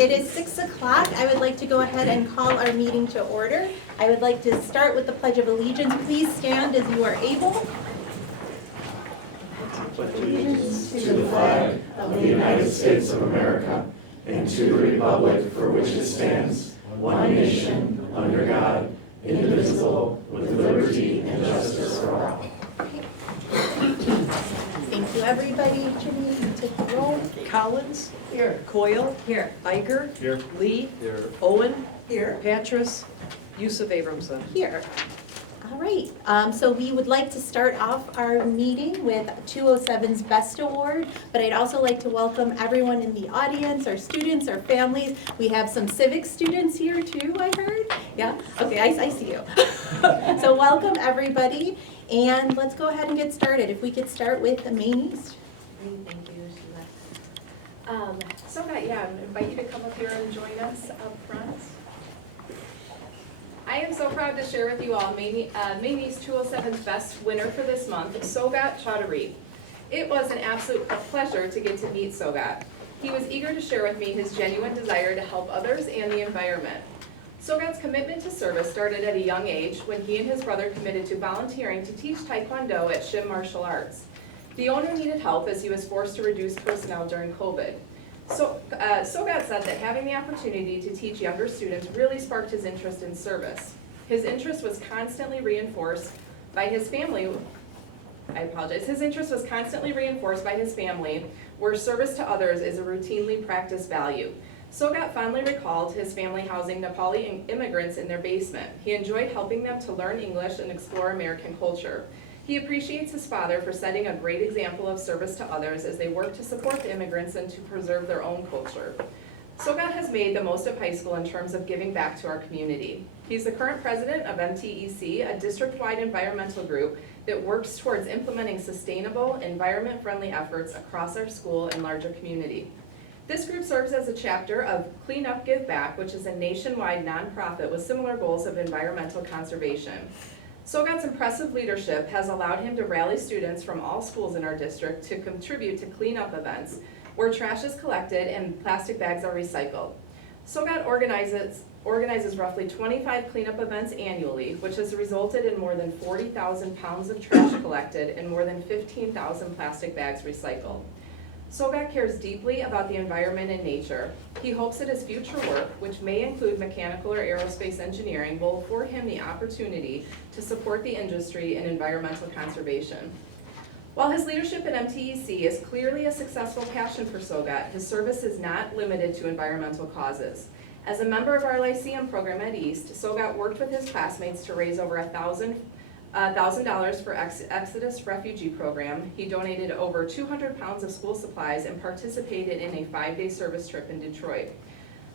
It is 6 o'clock. I would like to go ahead and call our meeting to order. I would like to start with the Pledge of Allegiance. Please stand as you are able. Pledge allegiance to the flag of the United States of America and to the republic for which it stands, one nation, under God, indivisible, with liberty and justice for all. Thank you, everybody. Jimmy, you take the roll. Collins. Here. Coyle. Here. Iker. Here. Lee. Here. Owen. Here. Patras. Yusuf Abramson. Here. All right. So we would like to start off our meeting with 207's Best Award, but I'd also like to welcome everyone in the audience, our students, our families. We have some civics students here too, I heard. Yeah? Okay, I see you. So welcome, everybody. And let's go ahead and get started. If we could start with the Maine East. Thank you, Sheila. I invite you to come up here and join us up front. I am so proud to share with you all Maine East 207's best winner for this month, Sogat Chaudhary. It was an absolute pleasure to get to meet Sogat. He was eager to share with me his genuine desire to help others and the environment. Sogat's commitment to service started at a young age when he and his brother committed to volunteering to teach Taekwondo at Shim Martial Arts. The owner needed help as he was forced to reduce personnel during COVID. Sogat said that having the opportunity to teach younger students really sparked his interest in service. His interest was constantly reinforced by his family. His interest was constantly reinforced by his family, where service to others is a routinely practiced value. Sogat fondly recalled his family housing Nepali immigrants in their basement. He enjoyed helping them to learn English and explore American culture. He appreciates his father for setting a great example of service to others as they work to support the immigrants and to preserve their own culture. Sogat has made the most of high school in terms of giving back to our community. He's the current president of MTEC, a district-wide environmental group that works towards implementing sustainable, environment-friendly efforts across our school and larger community. This group serves as a chapter of Clean Up Give Back, which is a nationwide nonprofit with similar goals of environmental conservation. Sogat's impressive leadership has allowed him to rally students from all schools in our district to contribute to cleanup events where trash is collected and plastic bags are recycled. Sogat organizes roughly 25 cleanup events annually, which has resulted in more than 40,000 pounds of trash collected and more than 15,000 plastic bags recycled. Sogat cares deeply about the environment and nature. He hopes that his future work, which may include mechanical or aerospace engineering, will afford him the opportunity to support the industry in environmental conservation. While his leadership at MTEC is clearly a successful passion for Sogat, his service is not limited to environmental causes. As a member of our Lyceum program at East, Sogat worked with his classmates to raise over $1,000 for Exodus Refugee Program. He donated over 200 pounds of school supplies and participated in a 5-day service trip in Detroit.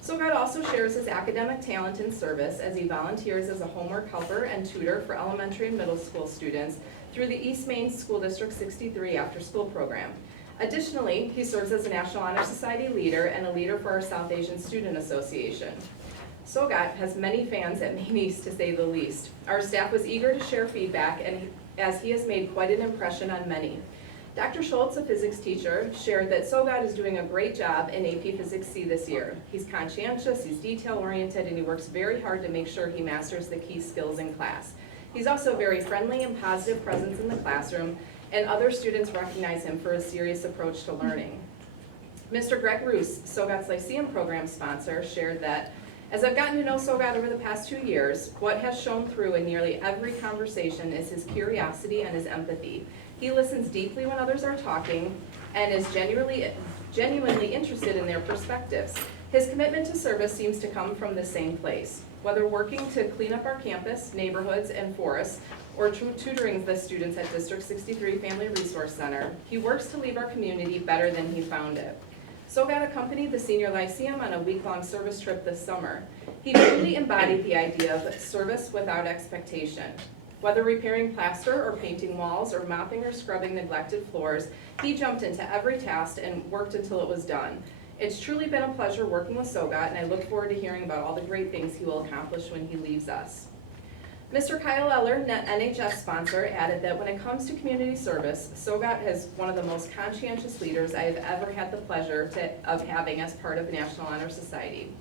Sogat also shares his academic talent in service as he volunteers as a homework helper and tutor for elementary and middle school students through the East Maine School District 63 after-school program. Additionally, he serves as a National Honor Society leader and a leader for our South Asian Student Association. Sogat has many fans at Maine East, to say the least. Our staff was eager to share feedback, and as he has made quite an impression on many. Dr. Schultz, a physics teacher, shared that Sogat is doing a great job in AP Physics C this year. He's conscientious, he's detail-oriented, and he works very hard to make sure he masters the key skills in class. He's also a very friendly and positive presence in the classroom, and other students recognize him for his serious approach to learning. Mr. Greg Roos, Sogat's Lyceum program sponsor, shared that, as I've gotten to know Sogat over the past 2 years, what has shown through in nearly every conversation is his curiosity and his empathy. He listens deeply when others are talking and is genuinely interested in their perspectives. His commitment to service seems to come from the same place. Whether working to clean up our campus, neighborhoods, and forests, or tutoring the students at District 63 Family Resource Center, he works to leave our community better than he found it. Sogat accompanied the Senior Lyceum on a week-long service trip this summer. He truly embodied the idea of service without expectation. Whether repairing plaster or painting walls or mopping or scrubbing neglected floors, he jumped into every task and worked until it was done. It's truly been a pleasure working with Sogat, and I look forward to hearing about all the great things he will accomplish when he leaves us. Mr. Kyle Eller, NHS sponsor, added that when it comes to community service, SOGOT has one of the most conscientious leaders I have ever had the pleasure of having as part of the National Honor Society.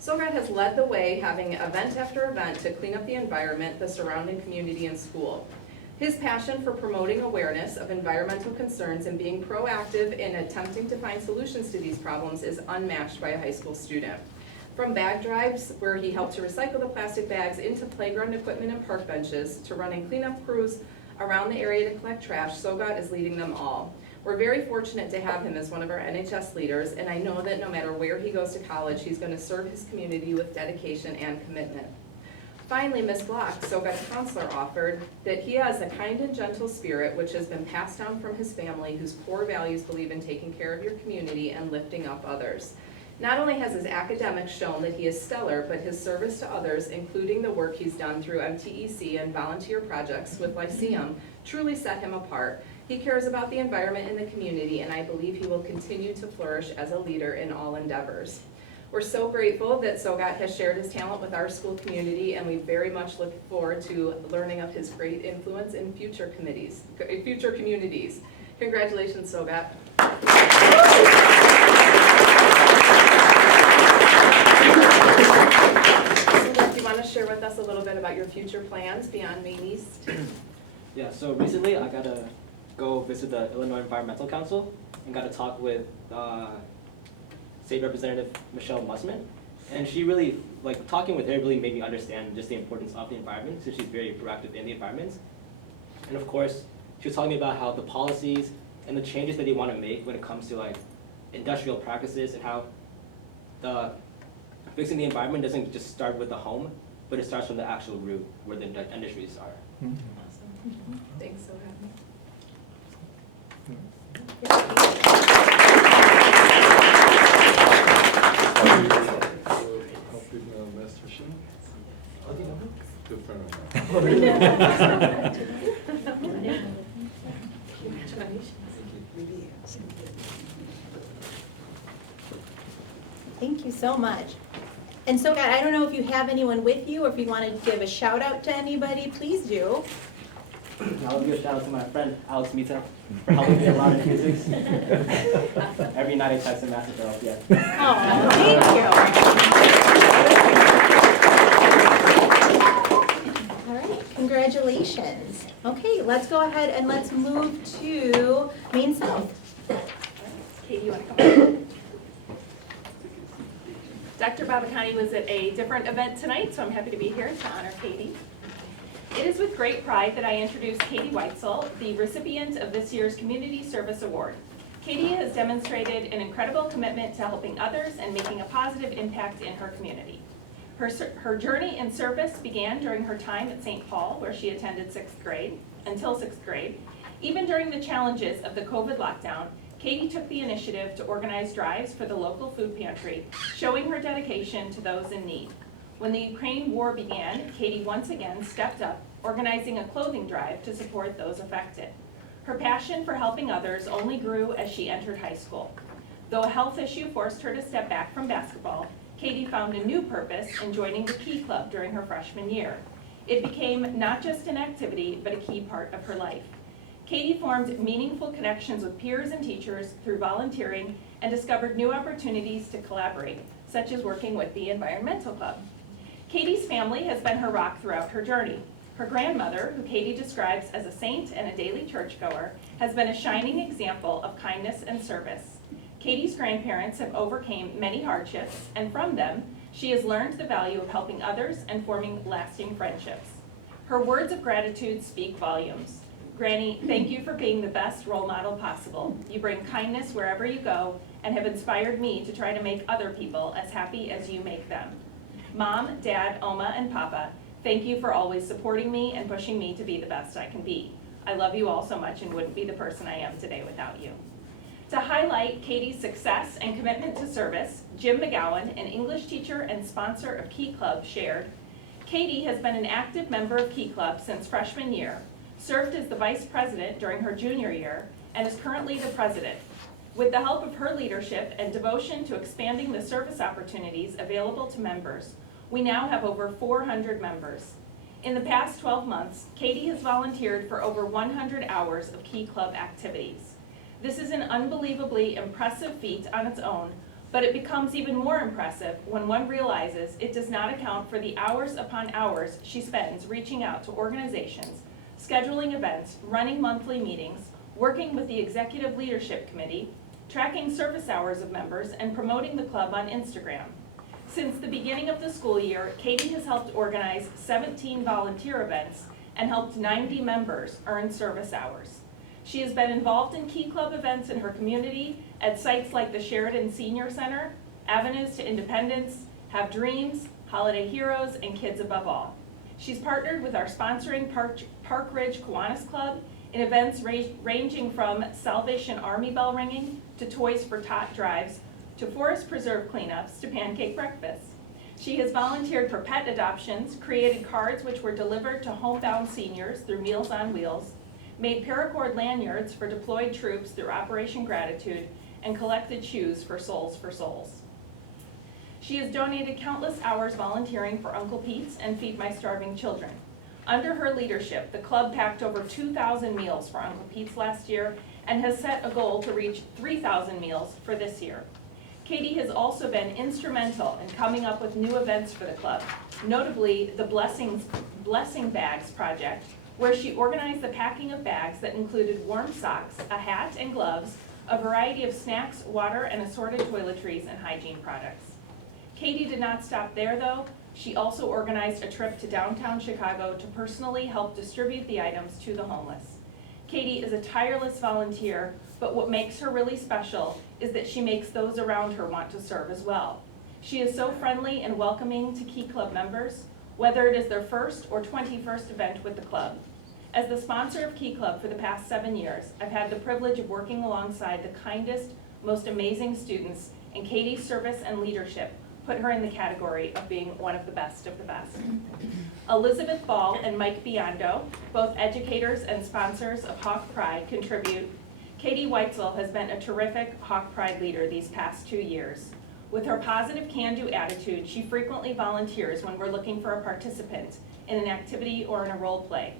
SOGOT has led the way, having event after event to clean up the environment, the surrounding community, and school. His passion for promoting awareness of environmental concerns and being proactive in attempting to find solutions to these problems is unmatched by a high school student. From bag drives, where he helped to recycle the plastic bags, into playground equipment and park benches, to running cleanup crews around the area to collect trash, SOGOT is leading them all. We're very fortunate to have him as one of our NHS leaders, and I know that no matter where he goes to college, he's going to serve his community with dedication and commitment. Finally, Ms. Block, SOGOT's counselor, offered that he has a kind and gentle spirit which has been passed down from his family, whose core values believe in taking care of your community and lifting up others. Not only has his academics shown that he is stellar, but his service to others, including the work he's done through MTEC and volunteer projects with Lyceum, truly set him apart. He cares about the environment and the community, and I believe he will continue to flourish as a leader in all endeavors. We're so grateful that SOGOT has shared his talent with our school community, and we very much look forward to learning of his great influence in future communities. Congratulations, SOGOT. Do you want to share with us a little bit about your future plans beyond Maine East? Yeah, so recently I got to go visit the Illinois Environmental Council and got to talk with State Representative Michelle Musman. And she really, talking with her really made me understand just the importance of the environment, since she's very proactive in the environment. And of course, she was telling me about how the policies and the changes that they want to make when it comes to industrial practices, and how fixing the environment doesn't just start with the home, but it starts from the actual root where the industries are. Awesome. Thanks, SOGOT. Thank you so much. And SOGOT, I don't know if you have anyone with you, or if you want to give a shout out to anybody, please do. I'll give a shout out to my friend Alex Mita for helping me a lot in physics. Every night I test in math girl, yeah. Oh, thank you. All right, congratulations. Okay, let's go ahead and let's move to Maine South. Katie, you want to come on? Dr. Babakani was at a different event tonight, so I'm happy to be here to honor Katie. It is with great pride that I introduce Katie Weitzel, the recipient of this year's Community Service Award. Katie has demonstrated an incredible commitment to helping others and making a positive impact in her community. Her journey in service began during her time at St. Paul, where she attended until sixth grade. Even during the challenges of the COVID lockdown, Katie took the initiative to organize drives for the local food pantry, showing her dedication to those in need. When the Ukraine war began, Katie once again stepped up, organizing a clothing drive to support those affected. Her passion for helping others only grew as she entered high school. Though a health issue forced her to step back from basketball, Katie found a new purpose in joining the Key Club during her freshman year. It became not just an activity, but a key part of her life. Katie formed meaningful connections with peers and teachers through volunteering and discovered new opportunities to collaborate, such as working with the Environmental Club. Katie's family has been her rock throughout her journey. Her grandmother, who Katie describes as a saint and a daily churchgoer, has been a shining example of kindness and service. Katie's grandparents have overcome many hardships, and from them, she has learned the value of helping others and forming lasting friendships. Her words of gratitude speak volumes. Granny, thank you for being the best role model possible. You bring kindness wherever you go and have inspired me to try to make other people as happy as you make them. Mom, Dad, Oma, and Papa, thank you for always supporting me and pushing me to be the best I can be. I love you all so much and wouldn't be the person I am today without you. To highlight Katie's success and commitment to service, Jim McGowan, an English teacher and sponsor of Key Club, shared, Katie has been an active member of Key Club since freshman year, served as the vice president during her junior year, and is currently the president. With the help of her leadership and devotion to expanding the service opportunities available to members, we now have over 400 members. In the past 12 months, Katie has volunteered for over 100 hours of Key Club activities. This is an unbelievably impressive feat on its own, but it becomes even more impressive when one realizes it does not account for the hours upon hours she spends reaching out to organizations, scheduling events, running monthly meetings, working with the Executive Leadership Committee, tracking service hours of members, and promoting the club on Instagram. Since the beginning of the school year, Katie has helped organize 17 volunteer events and helped 90 members earn service hours. She has been involved in Key Club events in her community at sites like the Sheridan Senior Center, Avenues to Independence, Have Dreams, Holiday Heroes, and Kids Above All. She's partnered with our sponsoring Park Ridge Kiwanis Club in events ranging from Salvation Army bell ringing to Toys for Tot drives to forest preserve cleanups to pancake breakfasts. She has volunteered for pet adoptions, created cards which were delivered to homebound seniors through Meals on Wheels, made paracord lanyards for deployed troops through Operation Gratitude, and collected shoes for Souls for Souls. She has donated countless hours volunteering for Uncle Pete's and Feed My Starving Children. Under her leadership, the club packed over 2,000 meals for Uncle Pete's last year and has set a goal to reach 3,000 meals for this year. Katie has also been instrumental in coming up with new events for the club, notably the Blessing Bags project, where she organized the packing of bags that included warm socks, a hat and gloves, a variety of snacks, water, and assorted toiletries and hygiene products. Katie did not stop there though. She also organized a trip to downtown Chicago to personally help distribute the items to the homeless. Katie is a tireless volunteer, but what makes her really special is that she makes those around her want to serve as well. She is so friendly and welcoming to Key Club members, whether it is their first or 21st event with the club. As the sponsor of Key Club for the past 7 years, I've had the privilege of working alongside the kindest, most amazing students, and Katie's service and leadership put her in the category of being one of the best of the best. Elizabeth Ball and Mike Biondo, both educators and sponsors of Hawk Pride, contribute. Katie Weitzel has been a terrific Hawk Pride leader these past 2 years. With her positive can-do attitude, she frequently volunteers when we're looking for a participant in an activity or in a role play.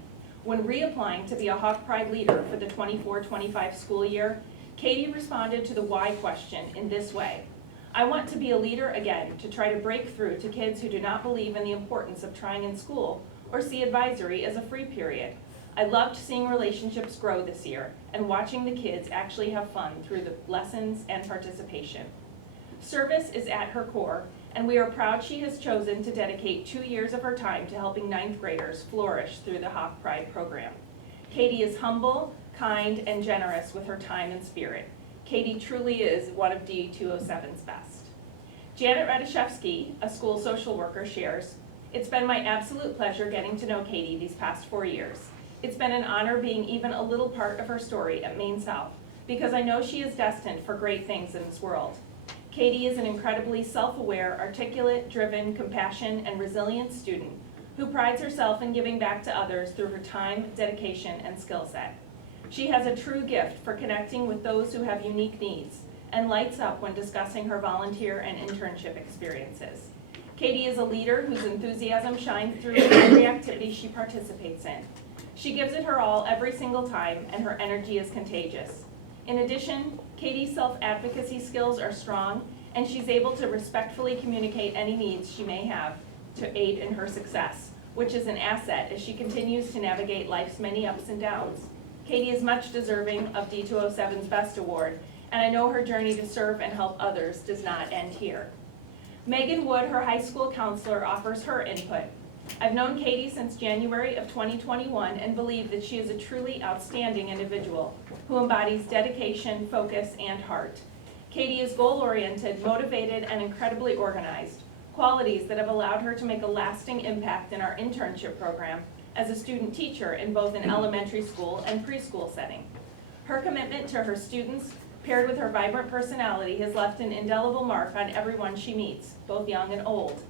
When reapplying to be a Hawk Pride leader for the 24-25 school year, Katie responded to the why question in this way: I want to be a leader again to try to break through to kids who do not believe in the importance of trying in school or see advisory as a free period. I loved seeing relationships grow this year and watching the kids actually have fun through the lessons and participation. Service is at her core, and we are proud she has chosen to dedicate 2 years of her time to helping 9th graders flourish through the Hawk Pride program. Katie is humble, kind, and generous with her time and spirit. Katie truly is one of D207's best. Janet Radoszewski, a school social worker, shares, "It's been my absolute pleasure getting to know Katie these past 4 years. It's been an honor being even a little part of her story at Maine South, because I know she is destined for great things in this world. Katie is an incredibly self-aware, articulate, driven, compassionate, and resilient student who prides herself in giving back to others through her time, dedication, and skill set. She has a true gift for connecting with those who have unique needs and lights up when discussing her volunteer and internship experiences. Katie is a leader whose enthusiasm shines through in every activity she participates in. She gives it her all every single time, and her energy is contagious. In addition, Katie's self-advocacy skills are strong, and she's able to respectfully communicate any needs she may have to aid in her success, which is an asset as she continues to navigate life's many ups and downs. Katie is much deserving of D207's Best Award, and I know her journey to serve and help others does not end here." Megan Wood, her high school counselor, offers her input. "I've known Katie since January of 2021 and believe that she is a truly outstanding individual who embodies dedication, focus, and heart. Katie is goal-oriented, motivated, and incredibly organized, qualities that have allowed her to make a lasting impact in our internship program as a student teacher in both an elementary school and preschool setting. Her commitment to her students, paired with her vibrant personality, has left an indelible mark on everyone she meets, both young and old.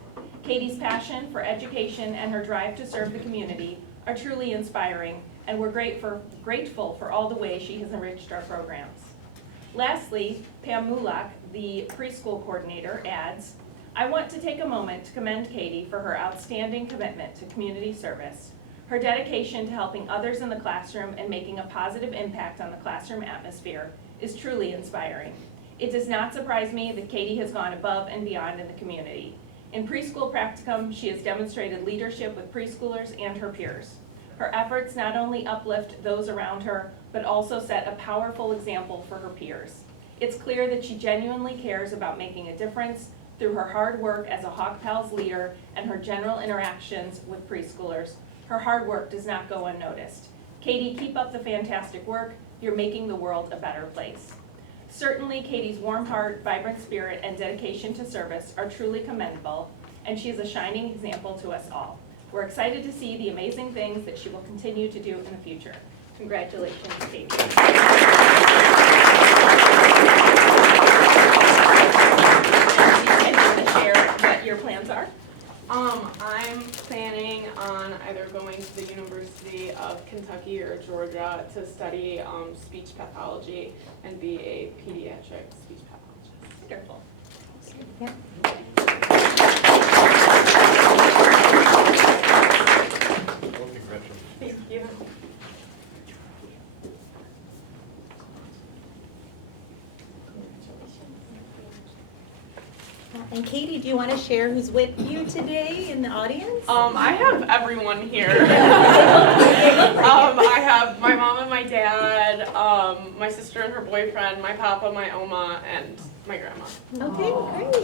Katie's passion for education and her drive to serve the community are truly inspiring, and we're grateful for all the ways she has enriched our programs." Lastly, Pam Mulak, the preschool coordinator, adds, I want to take a moment to commend Katie for her outstanding commitment to community service. Her dedication to helping others in the classroom and making a positive impact on the classroom atmosphere is truly inspiring. It does not surprise me that Katie has gone above and beyond in the community. In preschool practicum, she has demonstrated leadership with preschoolers and her peers. Her efforts not only uplift those around her, but also set a powerful example for her peers. It's clear that she genuinely cares about making a difference through her hard work as a Hawk Pals leader and her general interactions with preschoolers. Her hard work does not go unnoticed. Katie, keep up the fantastic work. You're making the world a better place. Certainly, Katie's warm heart, vibrant spirit, and dedication to service are truly commendable, and she is a shining example to us all. We're excited to see the amazing things that she will continue to do in the future. Congratulations, Katie. And you want to share what your plans are? I'm planning on either going to the University of Kentucky or Georgia to study speech pathology and be a pediatric speech pathologist. Wonderful. Thank you. And Katie, do you want to share who's with you today in the audience? I have everyone here. I have my mom and my dad, my sister and her boyfriend, my papa, my oma, and my grandma. Okay, great.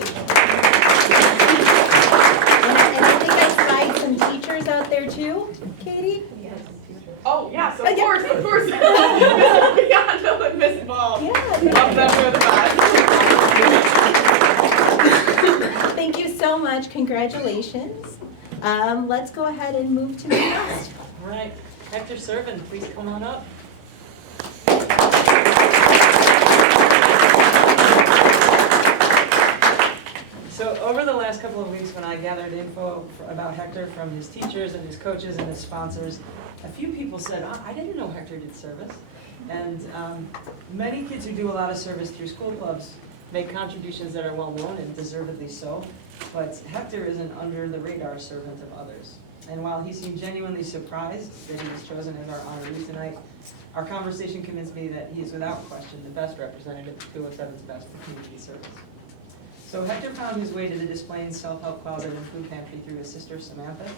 And I think I spied some teachers out there too, Katie? Oh, yes, of Yeah. course. Miss Beyond and Miss Ball. Yeah. Love them, they're the best. Thank you so much, congratulations. Let's go ahead and move to the next. All right, Hector Servin, please come on up. So over the last couple of weeks when I gathered info about Hector from his teachers and his coaches and his sponsors, a few people said, I didn't know Hector did service. And many kids who do a lot of service through school clubs make contributions that are well known and deservedly so, but Hector is an under the radar servant of others. And while he seemed genuinely surprised that he was chosen as our honoree tonight, our conversation convinced me that he is without question the best representative of 207's best for community service. So Hector found his way to the Des Plaines Self-Help Closet and Food Pantry through his sister Samantha.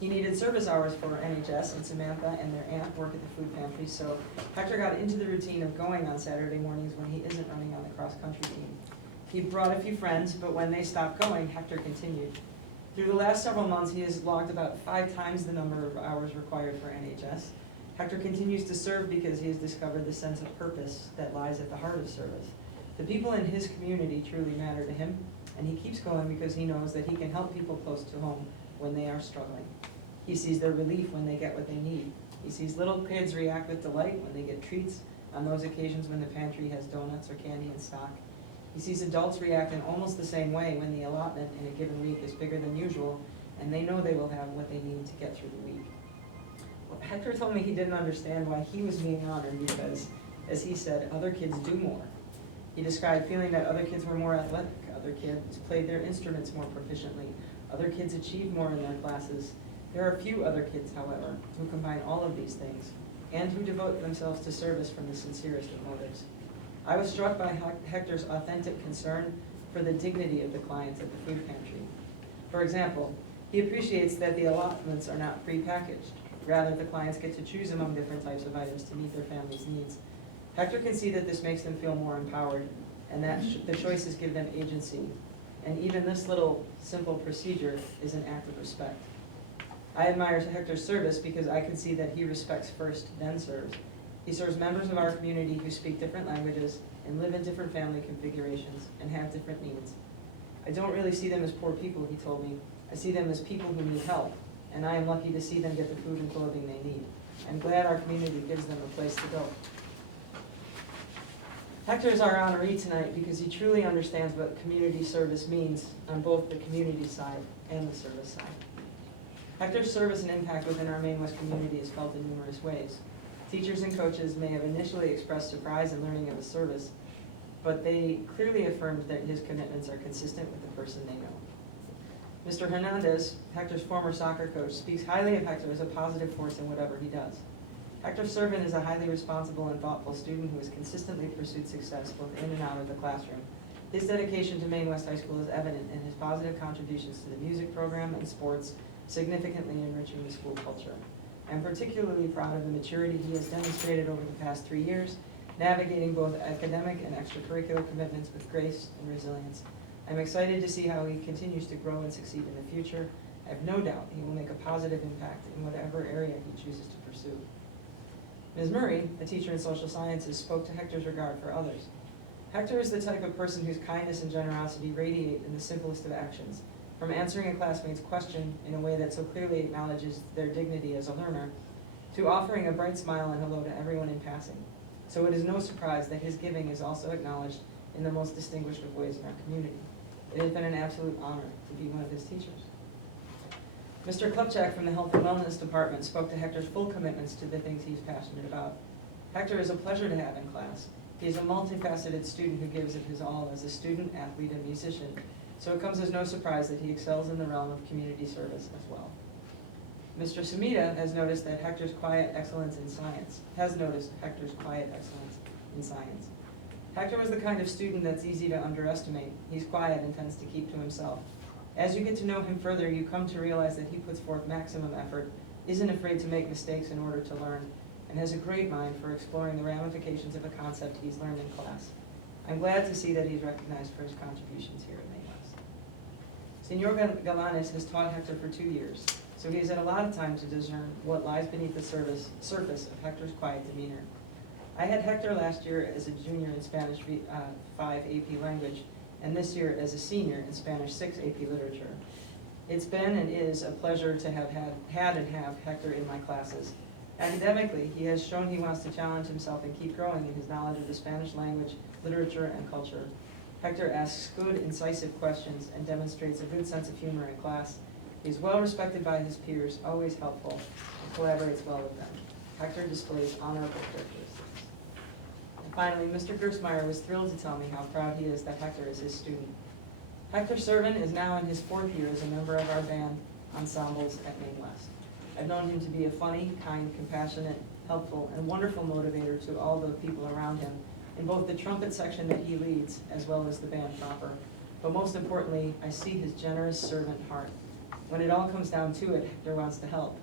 He needed service hours for NHS, and Samantha and their aunt work at the food pantry, so Hector got into the routine of going on Saturday mornings when he isn't running on the cross-country team. He brought a few friends, but when they stopped going, Hector continued. Through the last several months, he has logged about 5 times the number of hours required for NHS. Hector continues to serve because he has discovered the sense of purpose that lies at the heart of service. The people in his community truly matter to him, and he keeps going because he knows that he can help people close to home when they are struggling. He sees their relief when they get what they need. He sees little kids react with delight when they get treats on those occasions when the pantry has donuts or candy in stock. He sees adults react in almost the same way when the allotment in a given week is bigger than usual, and they know they will have what they need to get through the week. Well, Hector told me he didn't understand why he was being honored because, as he said, other kids do more. He described feeling that other kids were more athletic, other kids played their instruments more proficiently, other kids achieved more in their classes. There are few other kids, however, who combine all of these things and who devote themselves to service from the sincerest of motives. I was struck by Hector's authentic concern for the dignity of the clients at the food pantry. For example, he appreciates that the allotments are not prepackaged. Rather, the clients get to choose among different types of items to meet their family's needs. Hector can see that this makes them feel more empowered and that the choices give them agency. And even this little simple procedure is an act of respect. I admire Hector's service because I can see that he respects first, then serves. He serves members of our community who speak different languages and live in different family configurations and have different needs. I don't really see them as poor people, he told me. I see them as people who need help, and I am lucky to see them get the food and clothing they need. I'm glad our community gives them a place to go. Hector is our honoree tonight because he truly understands what community service means on both the community side and the service side. Hector's service and impact within our Maine West community is felt in numerous ways. Teachers and coaches may have initially expressed surprise in learning of his service, but they clearly affirmed that his commitments are consistent with the person they know. Mr. Hernandez, Hector's former soccer coach, speaks highly of Hector as a positive force in whatever he does. Hector Servin is a highly responsible and thoughtful student who has consistently pursued success both in and out of the classroom. His dedication to Maine West High School is evident in his positive contributions to the music program and sports, significantly enriching the school culture. I'm particularly proud of the maturity he has demonstrated over the past 3 years, navigating both academic and extracurricular commitments with grace and resilience. I'm excited to see how he continues to grow and succeed in the future. I have no doubt he will make a positive impact in whatever area he chooses to pursue. Ms. Murray, a teacher in social sciences, spoke to Hector's regard for others. Hector is the type of person whose kindness and generosity radiate in the simplest of actions, from answering a classmate's question in a way that so clearly acknowledges their dignity as a learner, to offering a bright smile and hello to everyone in passing. So it is no surprise that his giving is also acknowledged in the most distinguished of ways in our community. It has been an absolute honor to be one of his teachers. Mr. Klepchak from the Health and Wellness Department spoke to Hector's full commitments to the things he's passionate about. Hector is a pleasure to have in class. He is a multifaceted student who gives it his all as a student, athlete, and musician, so it comes as no surprise that he excels in the realm of community service as well. Mr. Sumida has noticed Hector's quiet excellence in science. Hector was the kind of student that's easy to underestimate. He's quiet and tends to keep to himself. As you get to know him further, you come to realize that he puts forth maximum effort, isn't afraid to make mistakes in order to learn, and has a great mind for exploring the ramifications of a concept he's learned in class. I'm glad to see that he's recognized for his contributions here at Maine West. Senor Galanes has taught Hector for 2 years, so he's had a lot of time to discern what lies beneath the surface of Hector's quiet demeanor. I had Hector last year as a junior in Spanish 5 AP Language, and this year as a senior in Spanish 6 AP Literature. It's been and is a pleasure to have had Hector in my classes. Academically, he has shown he wants to challenge himself and keep growing in his knowledge of the Spanish language, literature, and culture. Hector asks good, incisive questions and demonstrates a good sense of humor in class. He's well respected by his peers, always helpful, and collaborates well with them. Hector displays honorable characteristics. And finally, Mr. Gersmeyer was thrilled to tell me how proud he is that Hector is his student. Hector Servin is now in his 4th year as a member of our band ensembles at Maine West. I've known him to be a funny, kind, compassionate, helpful, and wonderful motivator to all the people around him in both the trumpet section that he leads as well as the band proper. But most importantly, I see his generous servant heart. When it all comes down to it, Hector wants to help.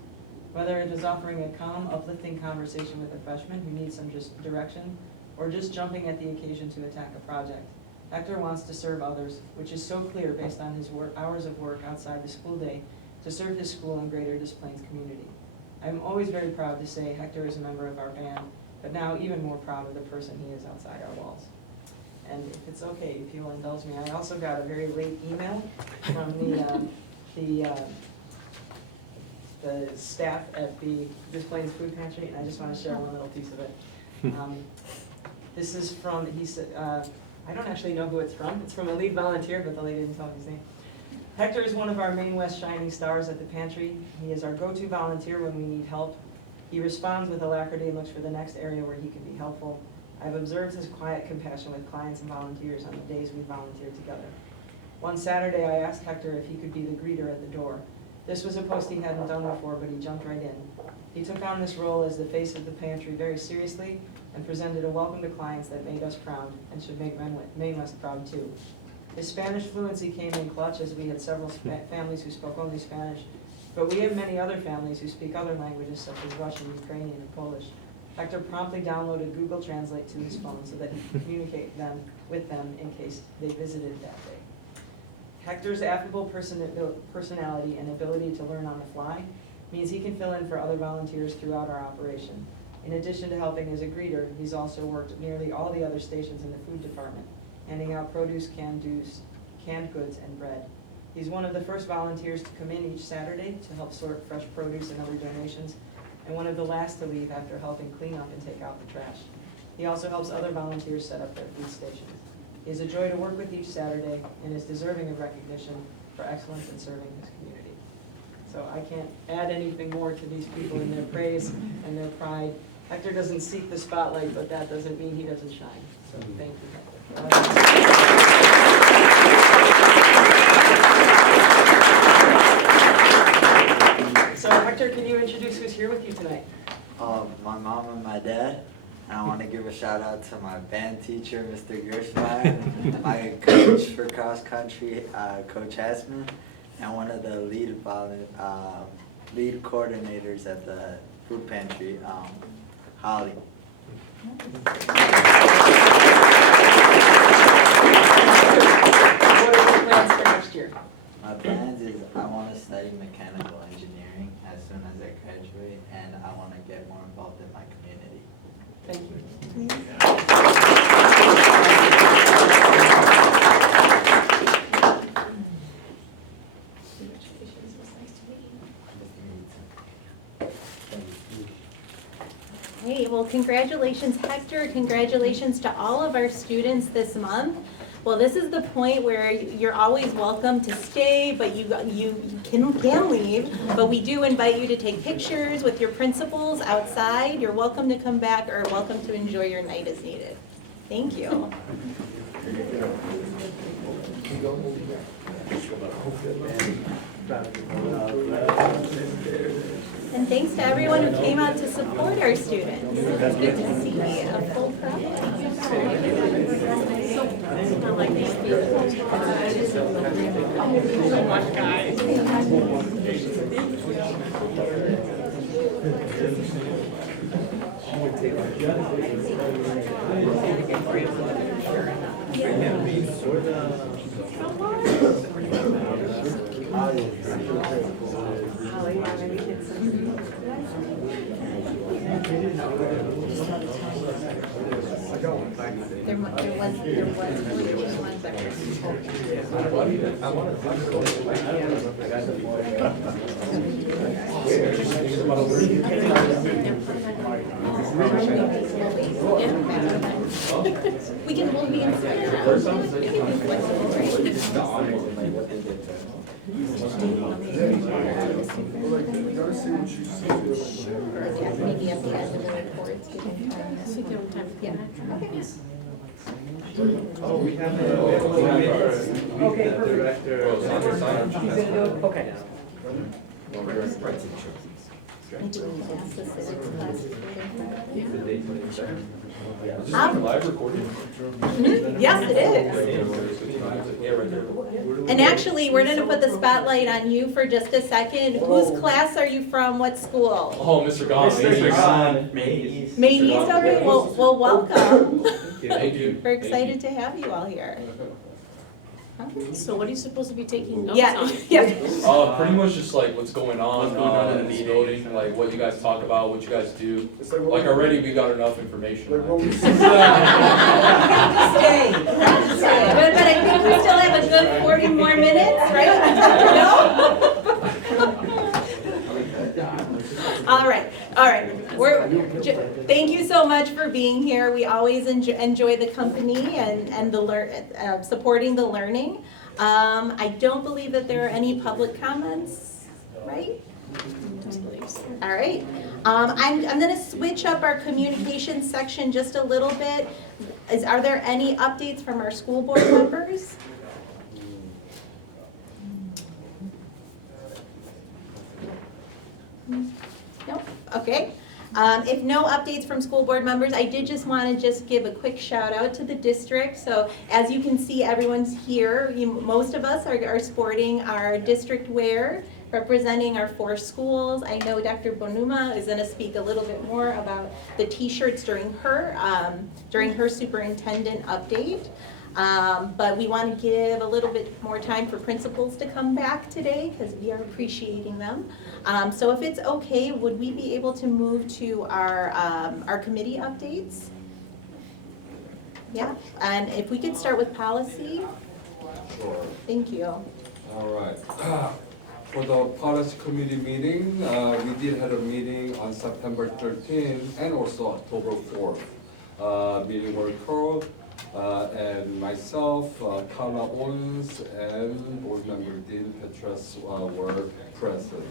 Whether it is offering a calm, uplifting conversation with a freshman who needs some just direction, or just jumping at the occasion to attack a project, Hector wants to serve others, which is so clear based on his hours of work outside the school day to serve his school and greater Des Plaines community. I'm always very proud to say Hector is a member of our band, but now even more proud of the person he is outside our walls. And if it's okay, if you'll indulge me, I also got a very late email from the staff at the Des Plaines Food Pantry, and I just want to share one little piece of it. This is from, he said, I don't actually know who it's from. It's from a lead volunteer, but the lady didn't tell me his name. Hector is one of our Maine West shining stars at the pantry. He is our go-to volunteer when we need help. He responds with alacrity and looks for the next area where he can be helpful. I've observed his quiet compassion with clients and volunteers on the days we volunteered together. One Saturday, I asked Hector if he could be the greeter at the door. This was a post he hadn't done before, but he jumped right in. He took on this role as the face of the pantry very seriously and presented a welcome to clients that made us proud and should make Maine West proud too. His Spanish fluency came in clutch as we had several families who spoke only Spanish, but we have many other families who speak other languages such as Russian, Ukrainian, and Polish. Hector promptly downloaded Google Translate to his phone so that he could communicate with them in case they visited that day. Hector's affable personality and ability to learn on the fly means he can fill in for other volunteers throughout our operation. In addition to helping as a greeter, he's also worked at nearly all the other stations in the food department, handing out produce, canned goods, and bread. He's one of the first volunteers to come in each Saturday to help sort fresh produce and other donations, and one of the last to leave after helping clean up and take out the trash. He also helps other volunteers set up their food stations. He is a joy to work with each Saturday and is deserving of recognition for excellence in serving his community. So I can't add anything more to these people in their praise and their pride. Hector doesn't seek the spotlight, but that doesn't mean he doesn't shine. So thank you, Hector. So Hector, can you introduce who's here with you tonight? My mom and my dad. And I want to give a shout out to my band teacher, Mr. Gershmeyer, my coach for cross country, Coach Hessman, and one of the lead coordinators at the food pantry, Holly. What are your plans for next year? My plans is I want to study mechanical engineering as soon as I graduate, and I want to get more involved in my community. Thank you. Hey, well, congratulations, Hector. Congratulations to all of our students this month. Well, this is the point where you're always welcome to stay, but you can leave. But we do invite you to take pictures with your principals outside. You're welcome to come back or welcome to enjoy your night as needed. Thank you. And thanks to everyone who came out to support our students. It's good to see a full There was one that we can hold the inside. We can be flexible, maybe at the end of the reports, we can time. Yeah. Okay. Oh, we have the Okay, perfect. director. Okay. Maybe we can ask the civics class to do Live recording. Yes, it is. And actually, we're gonna put the spotlight on you for just a second. Whose class are you from? What school? Oh, Mr. Gahn. Maine East. Maine East, okay, well, welcome. Thank you. We're excited to have you all here. So what are you supposed to be taking notes Yeah, on? yeah. Pretty much just like what's going on in the building, like what you guys talk about, what you guys do. Like already we got enough information. Stay. But I think we still have a good 40 more minutes, right? No? All right. Thank you so much for being here. We always enjoy the company and the supporting the learning. I don't believe that there are any public comments, right? All right. I'm going to switch up our communications section just a little bit. Are there any updates from our school board members? No? Okay. If no updates from school board members, I did just want to just give a quick shout out to the district. So as you can see, everyone's here. Most of us are sporting our district wear, representing our 4 schools. I know Dr. Bonuma is going to speak a little bit more about the t-shirts during her superintendent update. But we want to give a little bit more time for principals to come back today because we are appreciating them. So if it's okay, would we be able to move to our committee updates? Yeah, and if we could start with policy. Sure. Thank you. All right. For the policy committee meeting, we did have a meeting on September 13th and also October 4th. Meeting were called. And myself, Carla Owens, and board member Dean Petras were present.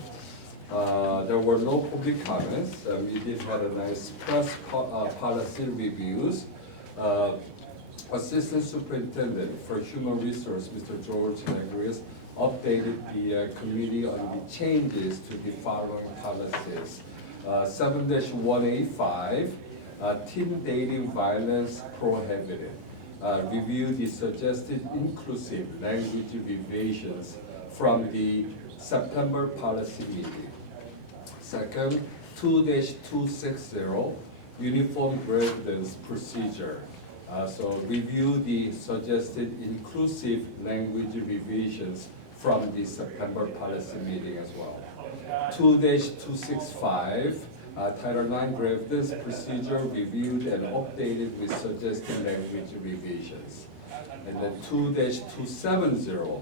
There were no public comments, and we did have a nice press policy reviews. Assistant Superintendent for Human Resource, Mr. George Negris, updated the committee on the changes to the following policies. 7-185, teen dating violence prohibited. Review the suggested inclusive language revisions from the September policy meeting. Second, 2-260, uniform residence procedure. So review the suggested inclusive language revisions from the September policy meeting as well. 2-265, Title IX residence procedure reviewed and updated with suggested language revisions. And then 2-270,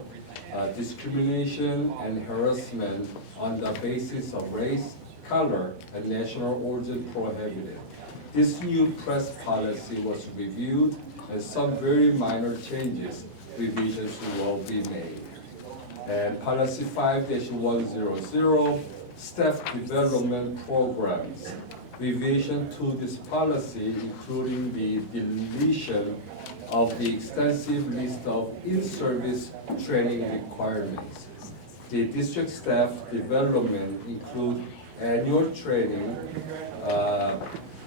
discrimination and harassment on the basis of race, color, and national origin prohibited. This new press policy was reviewed and some very minor changes, revisions will be made. And policy 5-100, staff development programs. Revision to this policy, including the deletion of the extensive list of in-service training requirements. The district staff development include annual training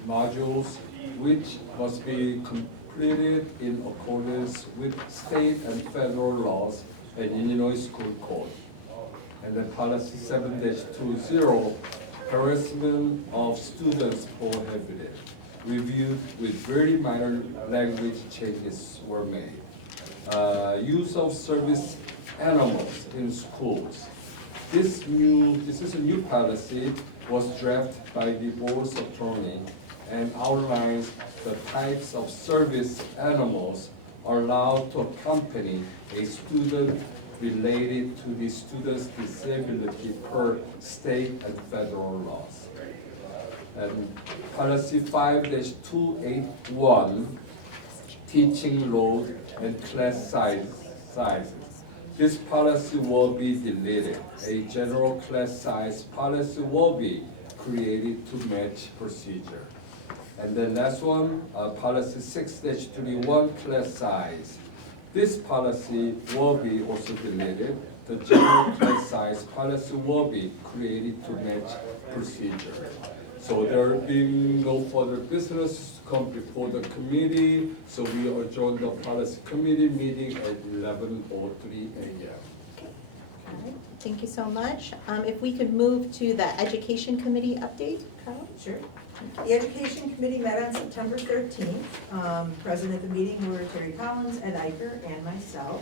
modules which must be completed in accordance with state and federal laws and Illinois School Code. And then policy 7-20, harassment of students prohibited. Reviewed with very minor language changes were made. Use of service animals in schools. This is a new policy, was drafted by the board's attorney and outlines the types of service animals are allowed to accompany a student related to the student's disability per state and federal laws. And policy 5-281, teaching load and class sizes. This policy will be deleted. A general class size policy will be created to match procedure. And then last one, policy 6-31, class size. This policy will be also deleted. The general class size policy will be created to match procedure. So there being no further business to come before the committee, so we adjourn the policy committee meeting at 11:03 a.m. All right, thank you so much. If we could move to the education committee update, Carla? Sure. The Education Committee met on September 13th. Present at the meeting were Terry Collins, Ed Eicher, and myself.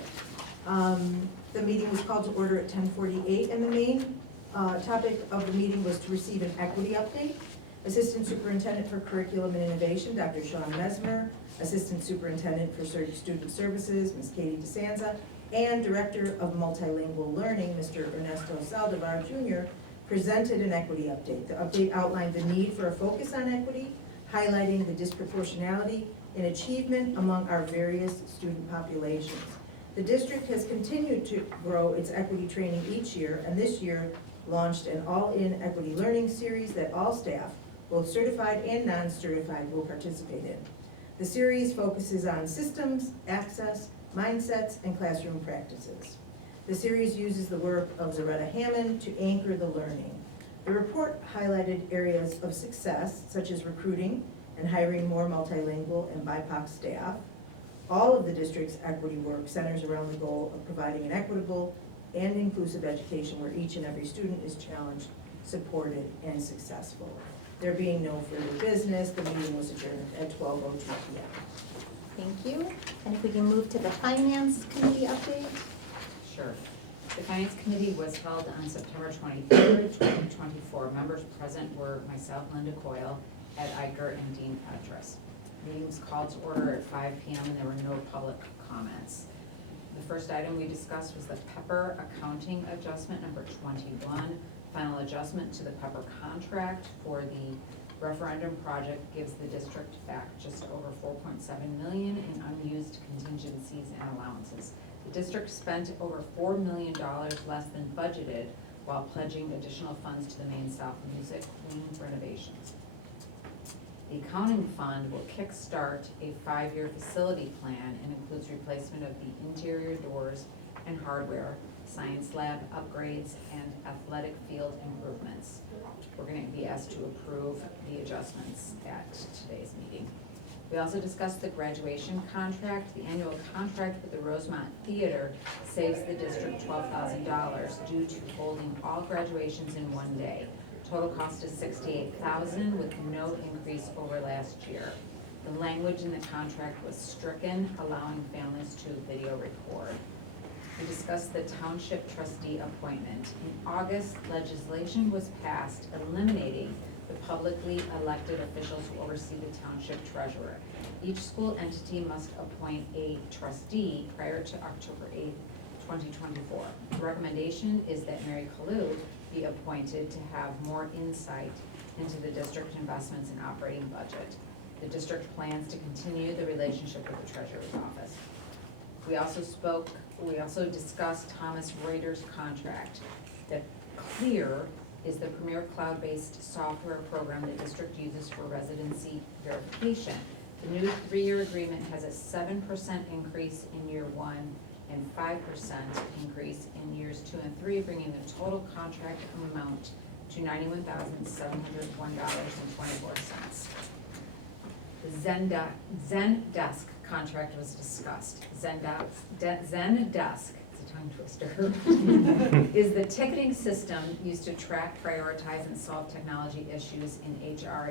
The meeting was called to order at 10:48, and the main topic of the meeting was to receive an equity update. Assistant Superintendent for Curriculum and Innovation, Dr. Sean Mesmer, Assistant Superintendent for Student Services, Ms. Katie DeSanza, and Director of Multilingual Learning, Mr. Ernesto Saldivar Jr., presented an equity update. The update outlined the need for a focus on equity, highlighting the disproportionality in achievement among our various student populations. The district has continued to grow its equity training each year, and this year launched an all-in equity learning series that all staff, both certified and non-certified, will participate in. The series focuses on systems, access, mindsets, and classroom practices. The series uses the work of Zaretta Hammond to anchor the learning. The report highlighted areas of success, such as recruiting and hiring more multilingual and BIPOC staff. All of the district's equity work centers around the goal of providing an equitable and inclusive education where each and every student is challenged, supported, and successful. There being no further business, the meeting was adjourned at 12:02 p.m. Thank you. And if we can move to the finance committee update? Sure. The Finance Committee was held on September 23rd, 2024. Members present were myself, Linda Coyle, Ed Eicher, and Dean Petrus. The meeting was called to order at 5 p.m. and there were no public comments. The first item we discussed was the Pepper accounting adjustment number 21. Final adjustment to the Pepper contract for the referendum project gives the district back just over $4.7 million in unused contingencies and allowances. The district spent over $4 million less than budgeted while pledging additional funds to the Maine South Music Wing renovations. The accounting fund will kickstart a 5-year facility plan and includes replacement of the interior doors and hardware, science lab upgrades, and athletic field improvements. We're going to be asked to approve the adjustments at today's meeting. We also discussed the graduation contract. The annual contract with the Rosemont Theater saves the district $12,000 due to holding all graduations in one day. Total cost is $68,000 with no increase over last year. The language in the contract was stricken, allowing families to video record. We discussed the township trustee appointment. In August, legislation was passed eliminating the publicly elected officials who oversee the township treasurer. Each school entity must appoint a trustee prior to October 8th, 2024. The recommendation is that Mary Kalu be appointed to have more insight into the district investments and operating budget. The district plans to continue the relationship with the treasurer's office. We also discussed Thomas Reuters' contract. The CLEAR is the premier cloud-based software program the district uses for residency verification. The new 3-year agreement has a 7% increase in year 1 and 5% increase in years 2 and 3, bringing the total contract amount to $91,701.24. The Zendesk contract was discussed. Zendesk, it's a tongue twister, is the ticketing system used to track, prioritize, and solve technology issues in HR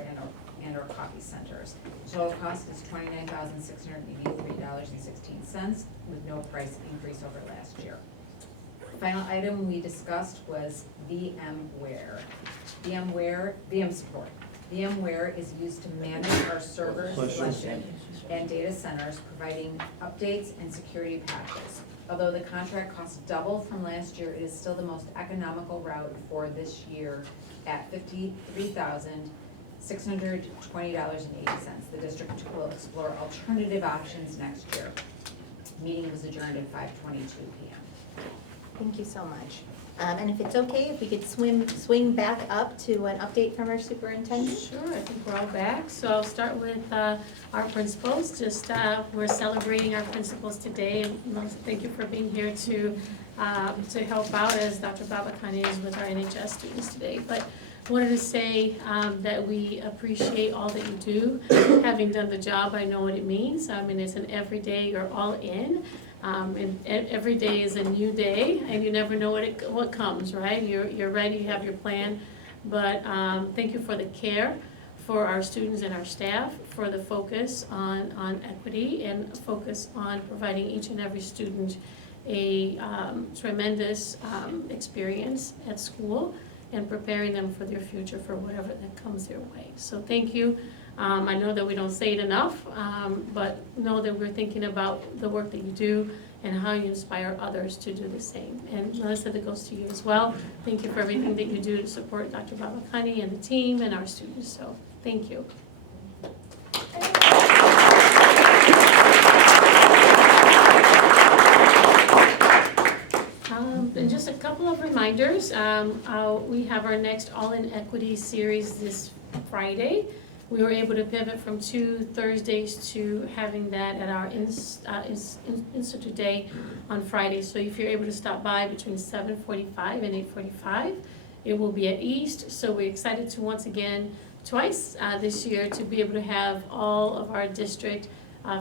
and or copy centers. The total cost is $29,683.16 with no price increase over last year. The final item we discussed was VMware. VM support. VMware is used to manage our server selection and data centers, providing updates and security patches. Although the contract costs double from last year, it is still the most economical route for this year at $53,620.80. The district will explore alternative options next year. Meeting was adjourned at 5:22 p.m. Thank you so much. And if it's okay, if we could swing back up to an update from our superintendent? Sure, I think we're all back. So I'll start with our principals. We're celebrating our principals today. And thank you for being here to help out as Dr. Babakani is with our NHS students today. But wanted to say that we appreciate all that you do. Having done the job, I know what it means. I mean, it's an everyday, you're all in. And every day is a new day, and you never know what comes, right? You're ready, you have your plan, but thank you for the care for our students and our staff, for the focus on equity and focus on providing each and every student a tremendous experience at school and preparing them for their future for whatever that comes their way. So thank you. I know that we don't say it enough, but know that we're thinking about the work that you do and how you inspire others to do the same. And Melissa, that goes to you as well. Thank you for everything that you do to support Dr. Babakani and the team and our students. So thank you. And just a couple of reminders. We have our next All in Equity series this Friday. We were able to pivot from 2 Thursdays to having that at our Institute Day on Friday. So if you're able to stop by between 7:45 and 8:45, it will be at East. So we're excited to once again, twice this year, to be able to have all of our district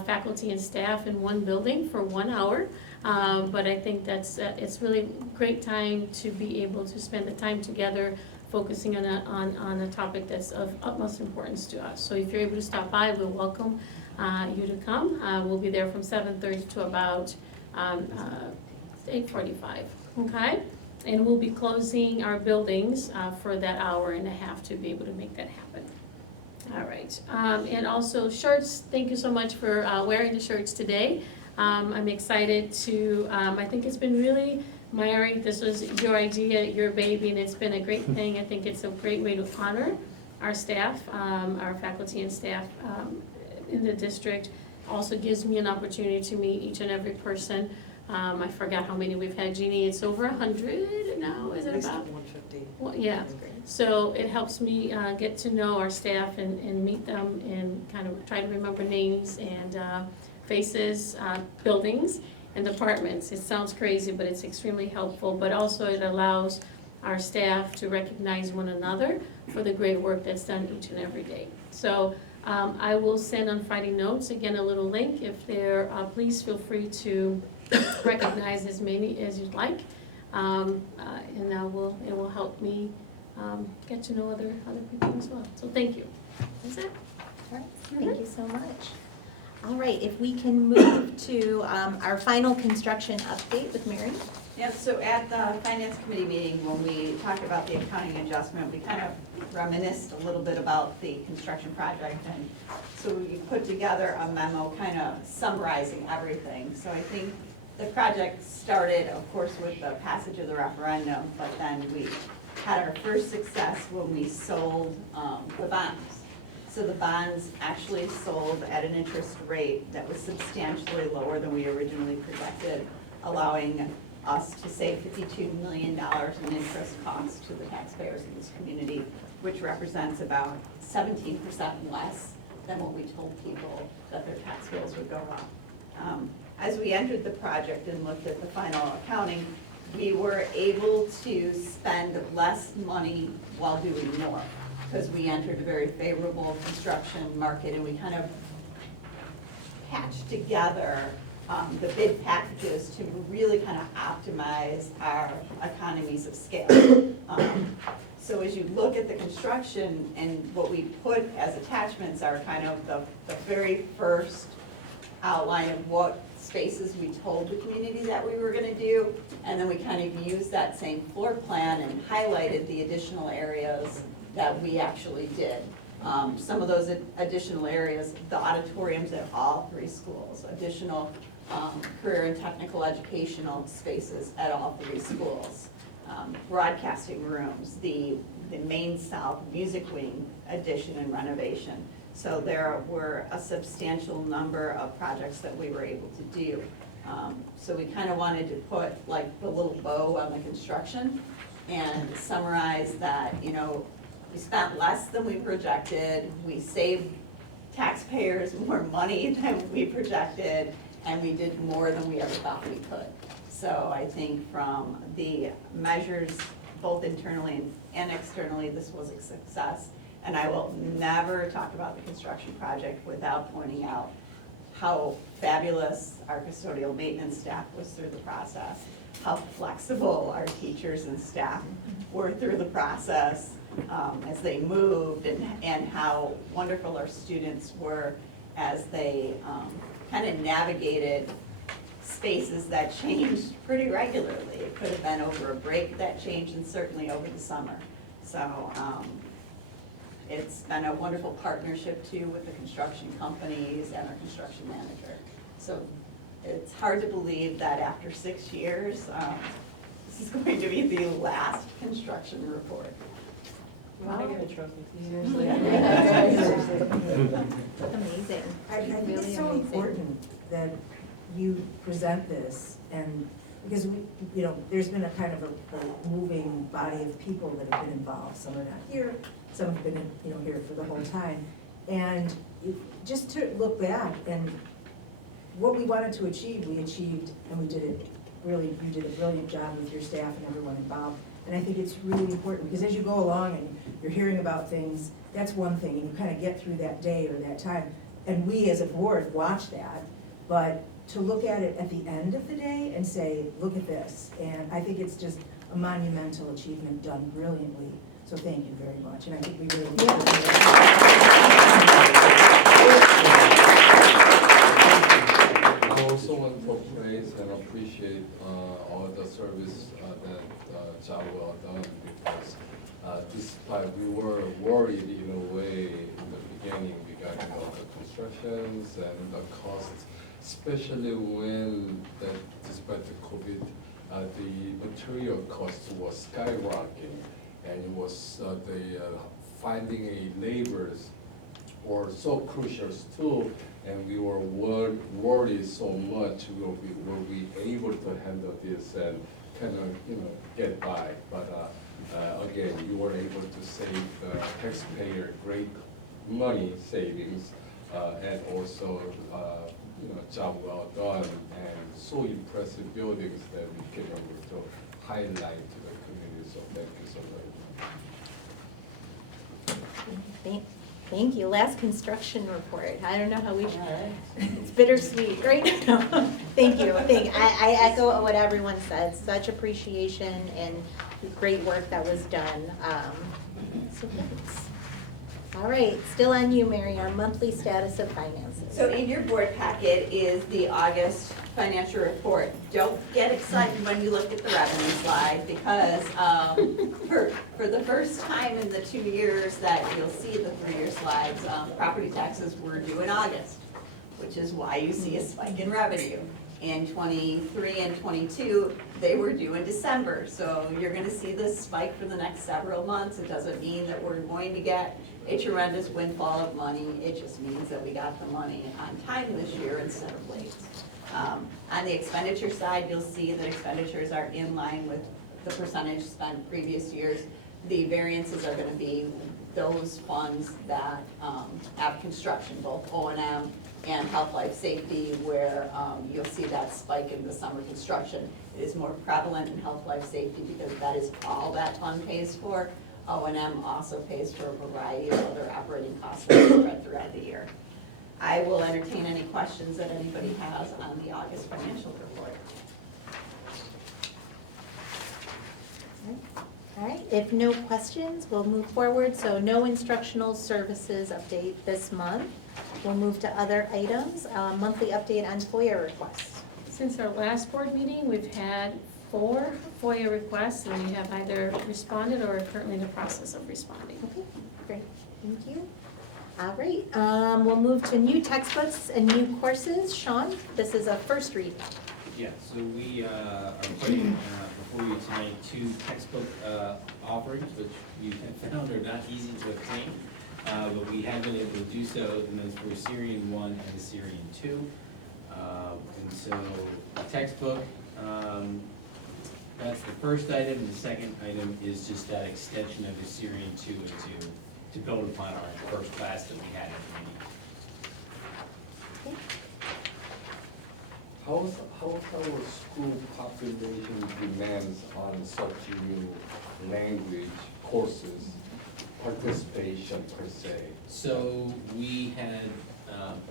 faculty and staff in one building for 1 hour. But I think that's it's really a great time to be able to spend the time together, focusing on a topic that's of utmost importance to us. So if you're able to stop by, we'll welcome you to come. We'll be there from 7:30 to about 8:45, okay? And we'll be closing our buildings for that hour and a half to be able to make that happen. All right, and also shirts, thank you so much for wearing the shirts today. I'm excited to, I think it's been really, Myri, this was your idea, your baby, and it's been a great thing. I think it's a great way to honor our staff, our faculty and staff in the district. Also gives me an opportunity to meet each and every person. I forgot how many we've had, Jeannie, it's over 100 now, is it about? update. Well, yeah, so it helps me get to know our staff and meet them and kind of try to remember names and faces, buildings and departments. It sounds crazy, but it's extremely helpful, but also it allows our staff to recognize one another for the great work that's done each and every day. So I will send on Friday notes, again, a little link. If there, please feel free to recognize as many as you'd like. And it will help me get to know other people as well. So thank you. That's it. All right, thank you so much. All right, if we can move to our final construction update with Mary. Yeah, so at the Finance Committee meeting, when we talked about the accounting adjustment, we kind of reminisced a little bit about the construction project. And so we put together a memo kind of summarizing everything. So I think the project started, of course, with the passage of the referendum, but then we had our first success when we sold the bonds. So the bonds actually sold at an interest rate that was substantially lower than we originally projected, allowing us to save $52 million in interest costs to the taxpayers in this community, which represents about 17% less than what we told people that their tax bills would go up. As we entered the project and looked at the final accounting, we were able to spend less money while doing more, because we entered a very favorable construction market and we kind of patched together the bid packages to really kind of optimize our economies of scale. So as you look at the construction, and what we put as attachments are kind of the very first outline of what spaces we told the community that we were gonna do, and then we kind of used that same floor plan and highlighted the additional areas that we actually did. Some of those additional areas, the auditoriums at all three schools, additional career and technical educational spaces at all three schools, broadcasting rooms, the main south music wing addition and renovation. So there were a substantial number of projects that we were able to do. So we kind of wanted to put like the little bow on the construction and summarize that, you know, we spent less than we projected, we saved taxpayers more money than we projected, and we did more than we ever thought we could. So I think from the measures, both internally and externally, this was a success. And I will never talk about the construction project without pointing out how fabulous our custodial maintenance staff was through the process, how flexible our teachers and staff were through the process as they moved, and how wonderful our students were as they kind of navigated spaces that changed pretty regularly. It could have been over a break that changed, and certainly over the summer. So it's been a wonderful partnership too with the construction companies and our construction manager. So it's hard to believe that after 6 years, this is going to be the last construction report. Wow. I get a trophy. Seriously. Amazing. I think Really it's so amazing. important that you present this, and because we, you know, there's been a kind of a moving body of people that have been involved. Some are not here, some have been, you know, here for the whole time. And just to look back and what we wanted to achieve, we achieved, and we did it really, you did a brilliant job with your staff and everyone involved. And I think it's really important, because as you go along and you're hearing about things, that's one thing, and you kind of get through that day or that time. And we as a board watch that, but to look at it at the end of the day and say, look at this. And I think it's just a monumental achievement done brilliantly. So thank you very much. And I think we really need I also want to praise and appreciate all the service that job well done, because despite we were worried in a way in the beginning regarding all the constructions and the costs, especially when despite the COVID, the material costs was skyrocketing, and it was finding a laborers were so crucial too, and we were worried so much will we able to handle this and kind of, you know, get by. But Again, you were able to save the taxpayer great money savings, and also, job well done, and so impressive buildings that we can able to highlight to the community, so thank you so much. Thank you. Last construction report. I don't know how we should, it's bittersweet, right? Thank you. I echo what everyone said. Such appreciation and great work that was done. So thanks. All right, still on you, Mary, our monthly status of finances. So in your board packet is the August financial report. Don't get excited when you look at the revenue slide, because for the first time in the 2 years that you'll see the 3-year slides, property taxes were due in August, which is why you see a spike in revenue. In 23 and 22, they were due in December. So you're gonna see this spike for the next several months. It doesn't mean that we're going to get a tremendous windfall of money. It just means that we got the money on time this year instead of late. On the expenditure side, you'll see that expenditures are in line with the percentage spent previous years. The variances are gonna be those funds that have construction, both O&M and health, life, safety, where you'll see that spike in the summer construction. It is more prevalent in health, life, safety because that is all that fund pays for. O&M also pays for a variety of other operating costs that are spread throughout the year. I will entertain any questions that anybody has on the August financial report. All right, if no questions, we'll move forward. So no instructional services update this month. We'll move to other items. Monthly update on FOIA requests. Since our last board meeting, we've had 4 FOIA requests, and we have either responded or are currently in the process of responding. Okay, great, thank you. All right, we'll move to new textbooks and new courses. Sean, this is a first read. Yeah, so we are putting before you tonight 2 textbook offerings, which you have found are not easy to obtain, but we have been able to do so, and those for Syrian 1 and Syrian 2. And so the textbook, that's the first item. The second item is just that extension of the Syrian 2 to build upon our first class that we had in the meeting. How's our school population demands on such new language courses, participation per se? So we had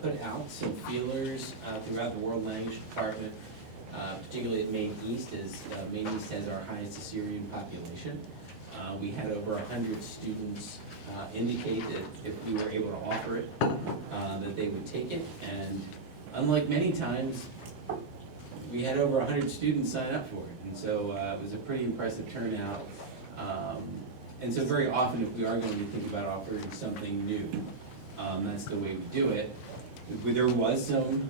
put out some feelers throughout the World Language Department, particularly at Maine East, as Maine East has our highest Assyrian population. We had over 100 students indicate that if we were able to offer it, that they would take it. And unlike many times, we had over 100 students sign up for it. And so it was a pretty impressive turnout. And so very often, if we are going to think about offering something new, that's the way we do it. There was some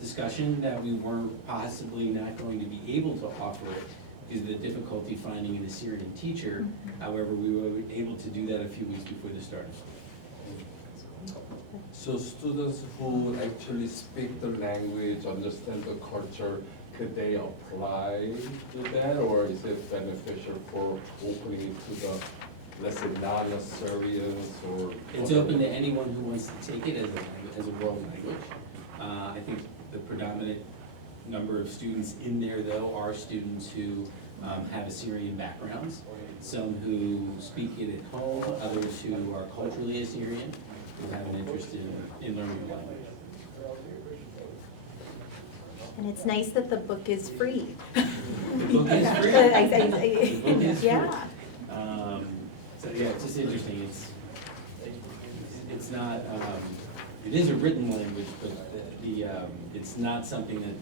discussion that we weren't possibly not going to be able to offer it because of the difficulty finding an Assyrian teacher. However, we were able to do that a few weeks before the start of school. So students who actually speak the language, understand the culture, could they apply to that, or is it beneficial for opening it to the, let's say, non-Assyrians or? It's open to anyone who wants to take it as a world language. I think the predominant number of students in there, though, are students who have Assyrian backgrounds, some who speak it at home, others who are culturally Assyrian, who have an interest in learning the language. And it's nice that the book is free. The book is free. The book is free. Yeah. So yeah, it's just interesting. It's not. It is a written language, but it's not something that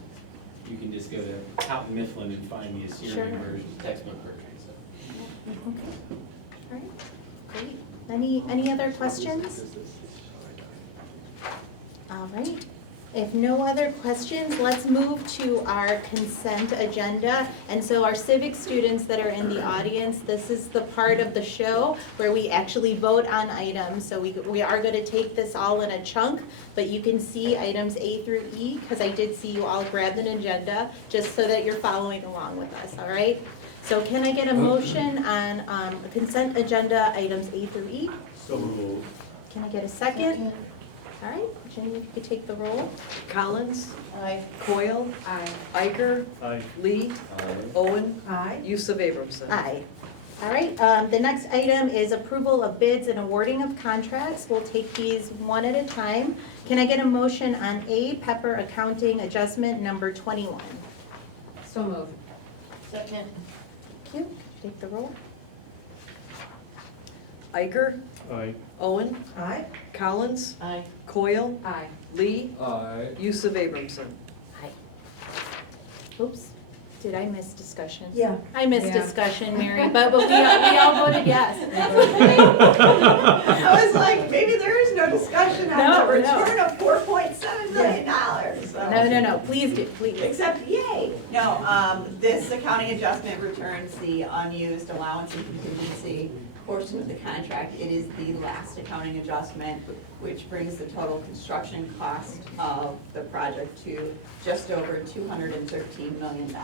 you can just go to Houghton Mifflin and find the Assyrian version, textbook version. So. Okay. All right. Great. Any other questions? All right. If no other questions, let's move to our consent agenda. And so our civic students that are in the audience, this is the part of the show where we actually vote on items. So we are going to take this all in a chunk, but you can see items A through E, because I did see you all grab an agenda, just so that you're following along with us, all right? So can I get a motion on consent agenda items A through E? So moved. Can I get a second? All right, Jenny, if you could take the roll. Collins, Aye. Coyle, Aye. Iker, Aye. Lee, Aye. Owen, Aye. Yusuf Abramson. Aye. All right, the next item is approval of bids and awarding of contracts. We'll take these one at a time. Can I get a motion on A, Pepper Accounting Adjustment Number 21? So moved. Second. Thank you. Take the roll. Iker, Aye. Owen, Aye. Collins, Aye. Coyle, Aye. Lee, Aye. Yusuf Abramson. Aye. Oops, did I miss discussion? Yeah. I missed Yeah. discussion, Mary, but we all voted yes. I was like, maybe there is no discussion on No, the return of $4.7 million. So. No, please do, please. Except, yay! No, this accounting adjustment returns the unused allowance and contingency portion of the contract. It is the last accounting adjustment, which brings the total construction cost of the project to just over $213 million.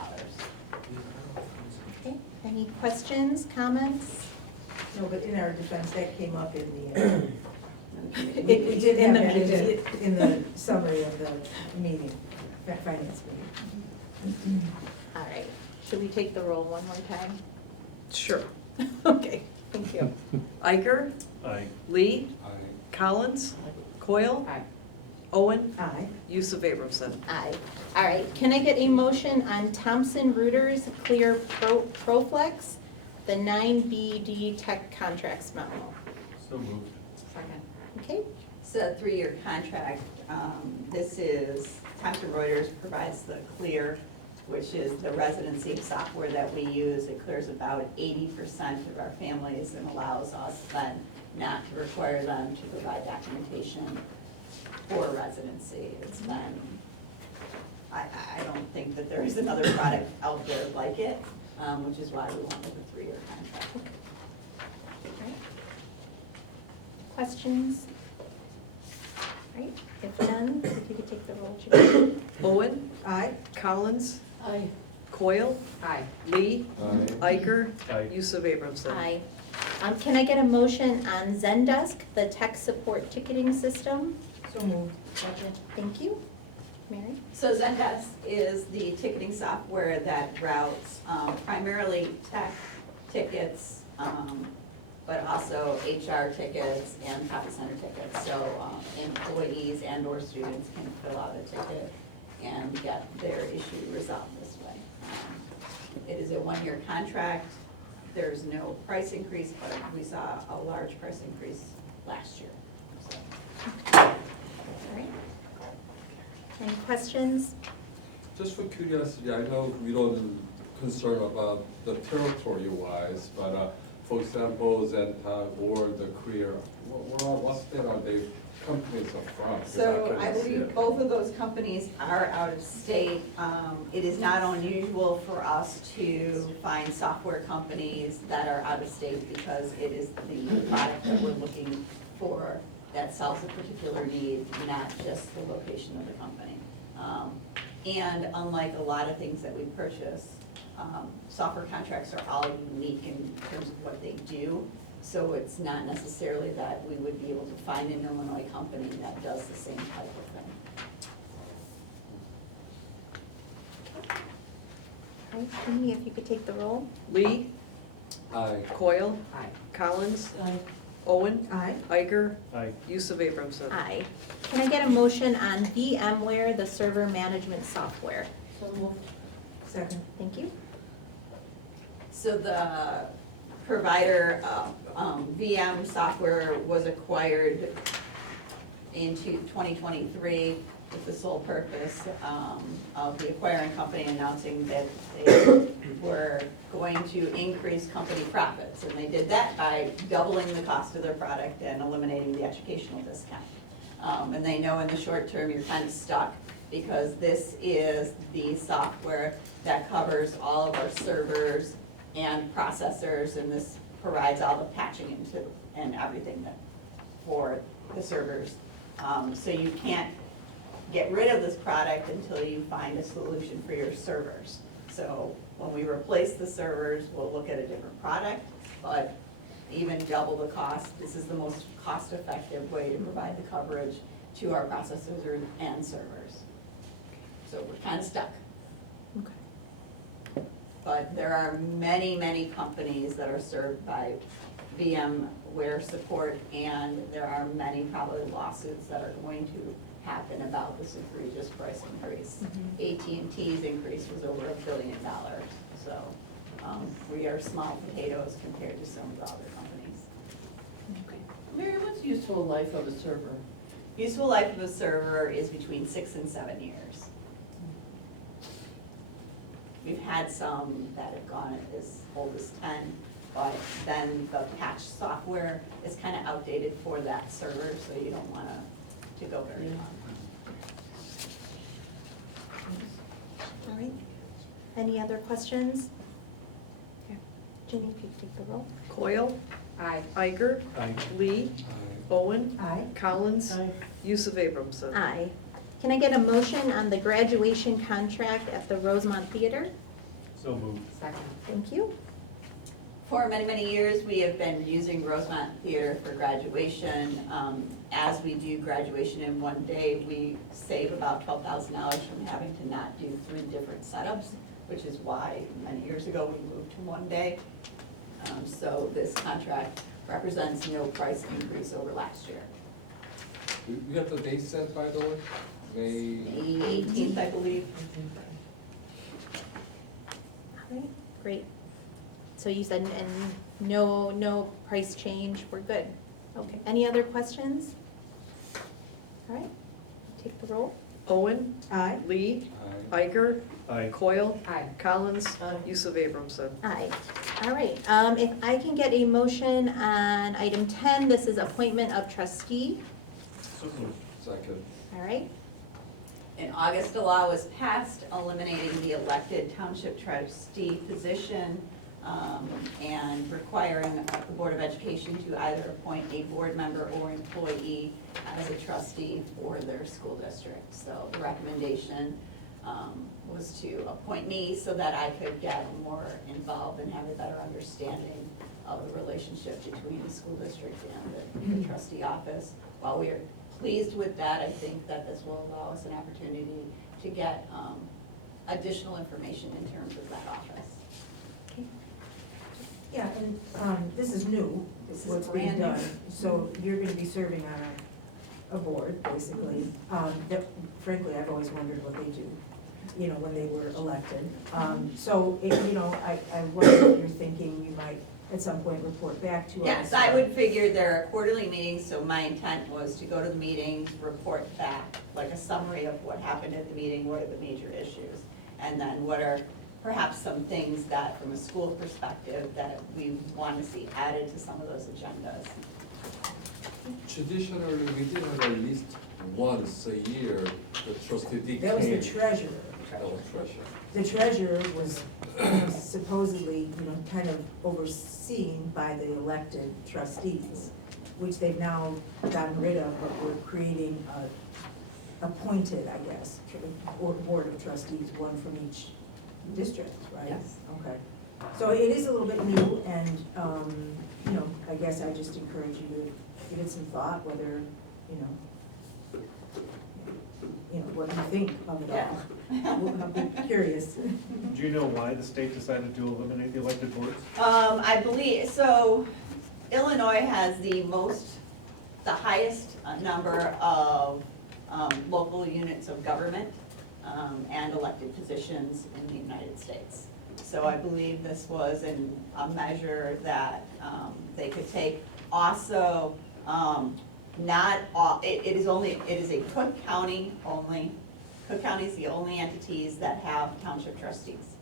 Okay, any questions, comments? No, but in our defense, that came up in the, It- we did in have the that meeting. in the summary of the meeting, finance meeting. All right, should we take the roll one more time? Sure. Okay, thank you. Iker, Aye. Lee, Aye. Collins, Coyle, Aye. Owen, Aye. Yusuf Abramson. Aye. All right, can I get a motion on Thompson Reuters Clear Proflex, the 9BD Tech Contracts memo? So moved. Second. Okay, It's a 3-year contract. This is, Thomson Reuters provides the Clear, which is the residency software that we use. It clears about 80% of our families and allows us then not to require them to provide documentation for residency. It's been, I don't think that there is another product out there like it, which is why we wanted a 3-year contract. all right. Questions? All right, if none, if you could take the roll, Judy. Owen, Aye. Collins, Aye. Coyle, Aye. Lee, Aye. Iker, Aye. Yusuf Abramson. Aye. Can I get a motion on Zendesk, the tech support ticketing system? So moved. Second. Thank you. Mary? So Zendesk is the ticketing software that routes primarily tech tickets, but also HR tickets and profit center tickets. So employees and or students can fill out a ticket and get their issue resolved this way. It is a 1-year contract. There's no price increase, but we saw a large price increase last year. So. All right. Any questions? Just for curiosity, I know we don't concern about the territory-wise, but for example, Zenta or the Career, what state are they companies are from? 'Cause So couldn't I see believe it. both of those companies are out of state. It is not unusual for us to find software companies that are out of state because it is the product that we're looking for that solves a particular need, not just the location of the company. And unlike a lot of things that we purchase, software contracts are all unique in terms of what they do. So it's not necessarily that we would be able to find an Illinois company that does the same type of thing. All right, Amy, if you could take the roll. Lee, Aye. Coyle, Aye. Collins, Owen, Aye. Iker, Aye. Yusuf Abramson. Aye. Can I get a motion on VMware, the server management software? So moved. Second. Thank you. So the provider, VM software was acquired into 2023 with the sole purpose of the acquiring company announcing that they were going to increase company profits. And they did that by doubling the cost of their product and eliminating the educational discount. And they know in the short term you're kind of stuck because this is the software that covers all of our servers and processors, and this provides all the patching into and everything that for the servers. So you can't get rid of this product until you find a solution for your servers. So When we replace the servers, we'll look at a different product, but even double the cost, this is the most cost-effective way to provide the coverage to our processors and servers. So we're kind of stuck. Okay. But there are many, many companies that are served by VMware support, and there are many probably lawsuits that are going to happen about this egregious price increase. AT&T's increase was over $1 billion, so we are small potatoes compared to some of the other companies. Mary, what's the useful life of a server? Useful life of a server is between 6 and 7 years. We've had some that have gone as old as 10, but then the patch software is kind of outdated for that server, so you don't want to go very long. All right. Any other questions? Okay. Ginny, if you take the roll. Coyle? Aye. Iker? Aye. Lee? Owen? Aye. Collins? Yusuf Abramson. Aye. Can I get a motion on the graduation contract at the Rosemont Theater? So moved. Second. Thank you. For many, many years, we have been using Rosemont Theater for graduation. As we do graduation in one day, we save about $12,000 from having to not do 3 different setups, which is why many years ago we moved to one day. So this contract represents no price increase over last year. We got the date set, by the way? May The 18th, I believe. All right, great. So you said, and no price change, we're good. Okay, any other questions? All right, take the roll. Owen? Aye. Lee? Aye. Iker? Aye. Coyle? Aye. Collins? Yusuf Abramson. Aye. All right, if I can get a motion on item 10, this is appointment of trustee. So moved. Second. All right, In August, a law was passed eliminating the elected township trustee position and requiring the Board of Education to either appoint a board member or employee as a trustee for their school district. So the recommendation was to appoint me so that I could get more involved and have a better understanding of the relationship between the school district and the trustee office. While we are pleased with that, I think that this will allow us an opportunity to get additional information in terms of that office. Yeah, and this is new, This is what's being brand new. done. So you're gonna be serving on a board, basically. That frankly, I've always wondered what they do, you know, when they were elected. So, you know, I wonder if you're thinking you might at some point report back to us. Yes, I would figure there are quarterly meetings, so my intent was to go to the meetings, report back, like a summary of what happened at the meeting, what are the major issues, and then what are perhaps some things that, from a school perspective, that we want to see added to some of those agendas. Traditionally, we did have at least once a year, the trustee came. That was the treasurer. That was treasurer. The treasurer was supposedly, you know, kind of overseen by the elected trustees, which they've now gotten rid of, but we're creating a appointed, I guess, or board of trustees, one from each district, right? Yes. Okay. So it is a little bit new, and, you know, I guess I just encourage you to give it some thought, whether, you know, what you think of it all. I'll be curious. Do you know why the state decided to eliminate the elected boards? I believe, so Illinois has the highest number of local units of government and elected positions in the United States. So I believe this was a measure that they could take. Also, not all, it is a Cook County only. Cook County is the only entities that have township trustees.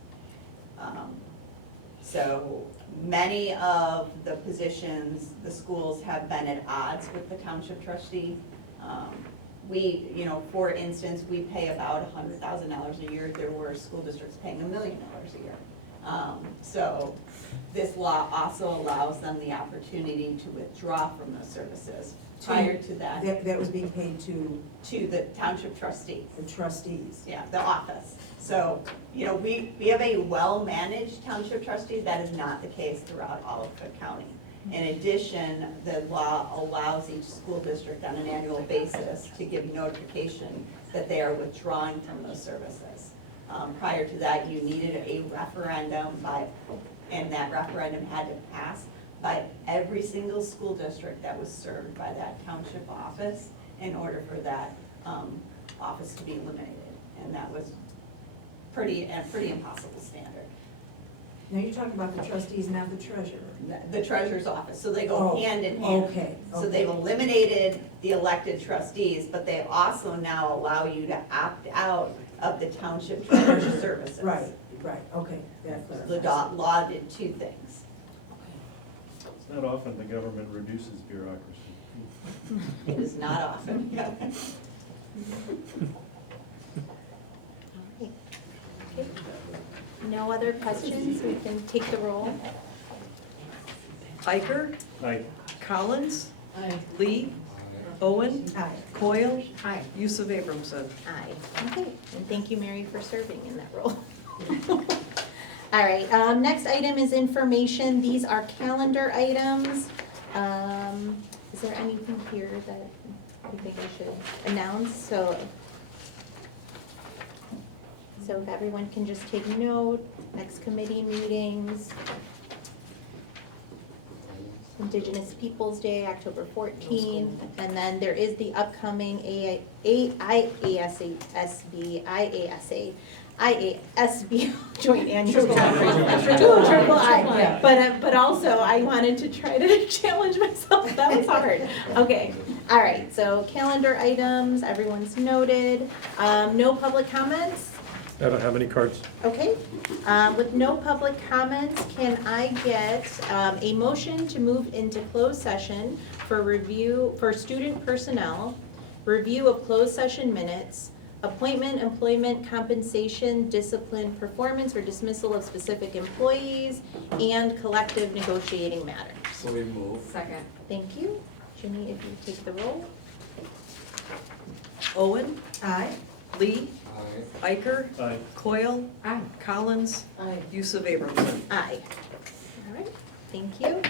So many of the positions, the schools have been at odds with the township trustee. We, you know, for instance, we pay about $100,000 a year. There were school districts paying $1 million a year. So this law also allows them the opportunity to withdraw from those services. Prior to that, That was being paid to to the township trustee. the trustees. Yeah, the office. So, you know, we have a well-managed township trustee. That is not the case throughout all of Cook County. In addition, the law allows each school district on an annual basis to give notification that they are withdrawing from those services. Prior to that, you needed a referendum and that referendum had to pass by every single school district that was served by that township office in order for that office to be eliminated. And that was pretty impossible standard. Now you're talking about the trustees, not the treasurer. The treasurer's office, so they go hand in hand. Okay. So they've eliminated the elected trustees, but they also now allow you to opt out of the township treasurer's services. Right, okay, that The clarifies. law did two things. It's not often the government reduces bureaucracy. It is not often. Okay. No other questions? We can take the roll. Iker, Aye. Collins, Lee, Owen, Aye. Coyle, Aye. Yusuf Abramson. Aye. Okay, and thank you, Mary, for serving in that role. All right, next item is information. These are calendar items. Is there anything here that you think I should announce? So if everyone can just take note, next committee meetings. Indigenous Peoples' Day, October 14th, and then there is the upcoming IASB joint annual conference. Triple I. But also, I wanted to try to challenge myself, that was hard. Okay, all right, so calendar items, everyone's noted. No public comments? I don't have any cards. Okay, with no public comments, can I get a motion to move into closed session for review, for student personnel, review of closed session minutes, appointment, employment, compensation, discipline, performance, or dismissal of specific employees, and collective negotiating matters? So we move. Second. Thank you. Ginny, if you take the roll. Owen, Aye. Lee, Aye. Iker, Aye. Coyle, Aye. Collins, Aye. Yusuf Abramson. Aye. All right, thank you.